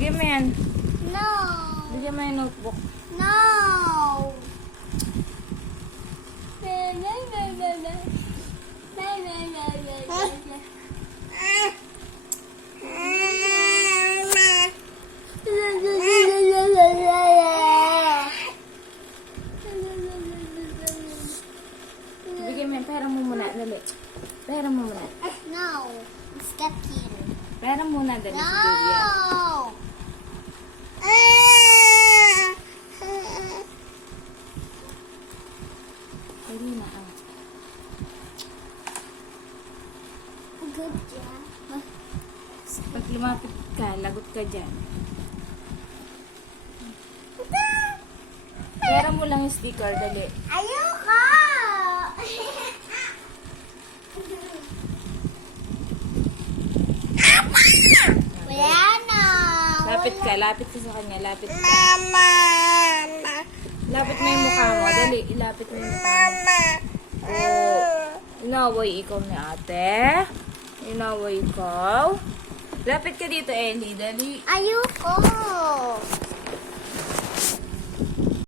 Bigyan mo yan. No. Bigyan mo yung notebook. No. Bigyan mo yan. Pera mo muna. Dali. Pera mo muna. No. Let's get here. Pera muna. Dali. Si Julia. No. Dali na. Good job. Pag lumapit ka, lagot ka dyan. Pera mo lang yung sticker. Dali. Ayoko! Wala na. Lapit ka. Lapit ka sa kanya. Lapit ka. Mama. Lapit mo yung mukha mo. Dali. Ilapit mo yung mukha mo. Oh. Inaway ikaw ni ate. Inaway ikaw. Lapit ka dito, Ellie. Dali. Ayoko.